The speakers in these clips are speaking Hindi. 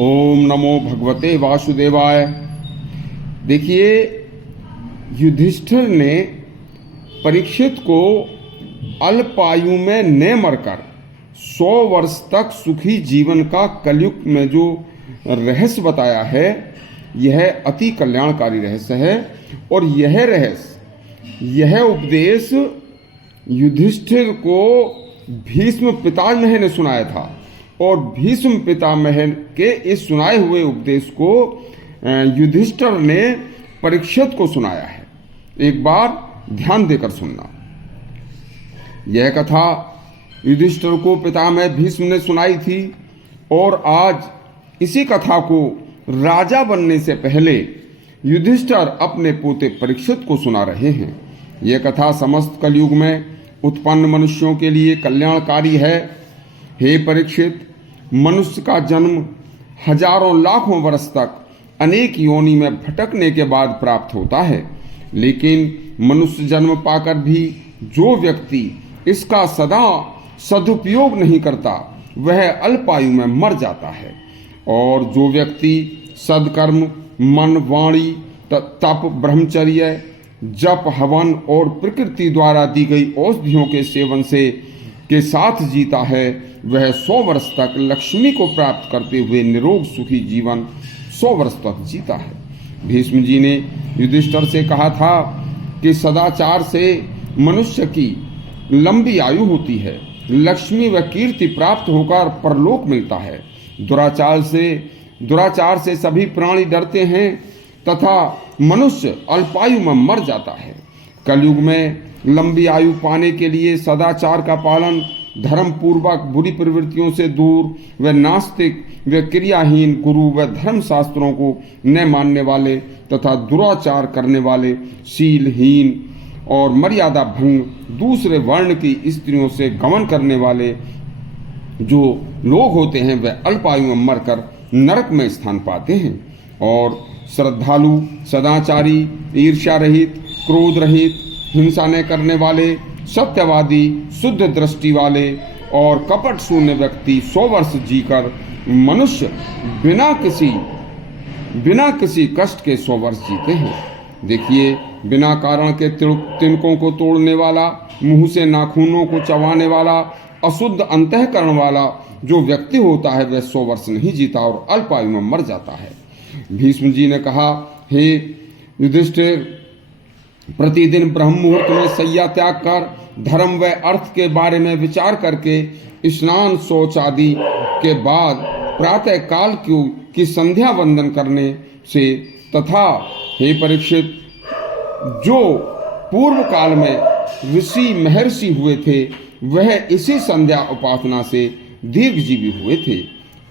ओम नमो भगवते वासुदेवाय। देखिए, युधिष्ठिर ने परीक्षित को अल्पायु में न मरकर 100 वर्ष तक सुखी जीवन का कलयुग में जो रहस्य बताया है, यह अति कल्याणकारी रहस्य है। और यह रहस्य, यह उपदेश युधिष्ठिर को भीष्म पितामह ने सुनाया था। और भीष्म पितामह के इस सुनाए हुए उपदेश को युधिष्ठिर ने परीक्षित को सुनाया है। एक बार ध्यान देकर सुनना। यह कथा युधिष्ठिर को पितामह भीष्म ने सुनाई थी और आज इसी कथा को राजा बनने से पहले युधिष्ठिर अपने पोते परीक्षित को सुना रहे हैं। यह कथा समस्त कलयुग में उत्पन्न मनुष्यों के लिए कल्याणकारी है। हे परीक्षित, मनुष्य का जन्म हजारों लाखों वर्ष तक अनेक योनि में भटकने के बाद प्राप्त होता है, लेकिन मनुष्य जन्म पाकर भी जो व्यक्ति इसका सदा सदुपयोग नहीं करता, वह अल्पायु में मर जाता है। और जो व्यक्ति सद्कर्म, मन, वाणी, तप, ब्रह्मचर्य, जप, हवन और प्रकृति द्वारा दी गई औषधियों के सेवन के साथ जीता है, वह 100 वर्ष तक लक्ष्मी को प्राप्त करते हुए निरोग सुखी जीवन 100 वर्ष तक जीता है। भीष्म जी ने युधिष्ठिर से कहा था कि सदाचार से मनुष्य की लंबी आयु होती है, लक्ष्मी व कीर्ति प्राप्त होकर परलोक मिलता है। दुराचार से सभी प्राणी डरते हैं तथा मनुष्य अल्पायु में मर जाता है। कलयुग में लंबी आयु पाने के लिए सदाचार का पालन, धर्म पूर्वक बुरी प्रवृत्तियों से दूर व नास्तिक व क्रियाहीन गुरु व धर्म शास्त्रों को न मानने वाले तथा दुराचार करने वाले, शीलहीन और मर्यादा भंग दूसरे वर्ण की स्त्रियों से गमन करने वाले जो लोग होते हैं, वह अल्पायु में मरकर नरक में स्थान पाते हैं। और श्रद्धालु, सदाचारी, ईर्ष्या रहित, क्रोध रहित, हिंसा न करने वाले, सत्यवादी, शुद्ध दृष्टि वाले और कपट शून्य व्यक्ति 100 वर्ष जीकर मनुष्य बिना किसी कष्ट के 100 वर्ष जीते हैं। देखिए, बिना कारण के तिनकों को तोड़ने वाला, मुंह से नाखूनों को चबाने वाला, अशुद्ध अंतःकरण वाला जो व्यक्ति होता है, वह 100 वर्ष नहीं जीता और अल्पायु में मर जाता है। भीष्म जी ने कहा, हे युधिष्ठिर, प्रतिदिन ब्रह्म मुहूर्त में शैया त्याग कर धर्म व अर्थ के बारे में विचार करके स्नान, शौच आदि के बाद प्रातः काल की संध्या वंदन करने से तथा हे परीक्षित, जो पूर्व काल में ऋषि महर्षि हुए थे, वह इसी संध्या उपासना से दीर्घजीवी हुए थे।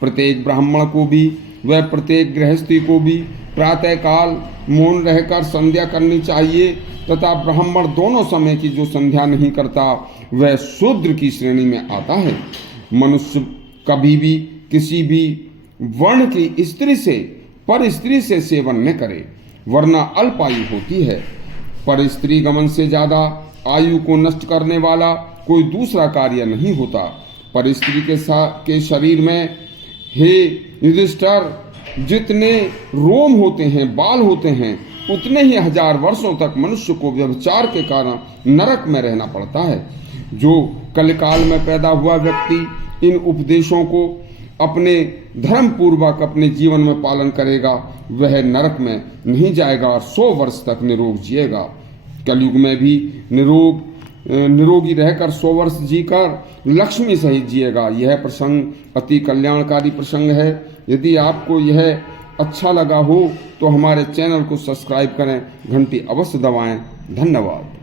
प्रत्येक ब्राह्मण को भी व प्रत्येक गृहस्थी को भी प्रातः काल मौन रहकर संध्या करनी चाहिए तथा ब्राह्मण दोनों समय की जो संध्या नहीं करता, वह शूद्र की श्रेणी में आता है। मनुष्य कभी भी किसी भी वर्ण की स्त्री से पर स्त्री से सेवन न करे, वरना अल्पायु होती है। पर स्त्री गमन से ज्यादा आयु को नष्ट करने वाला कोई दूसरा कार्य नहीं होता। पर स्त्री के शरीर में, हे युधिष्ठिर, जितने रोम होते हैं, बाल होते हैं, उतने ही 1000 वर्षों तक मनुष्य को व्यभिचार के कारण नरक में रहना पड़ता है। जो कलिकाल में पैदा हुआ व्यक्ति इन उपदेशों को अपने धर्म पूर्वक अपने जीवन में पालन करेगा, वह नरक में नहीं जाएगा और 100 वर्ष तक निरोग जिएगा। कलयुग में भी निरोगी रहकर 100 वर्ष जीकर लक्ष्मी सहित जिएगा। यह प्रसंग अति कल्याणकारी प्रसंग है। यदि आपको यह अच्छा लगा हो तो हमारे चैनल को सब्सक्राइब करें, घंटी अवश्य दबाएं। धन्यवाद।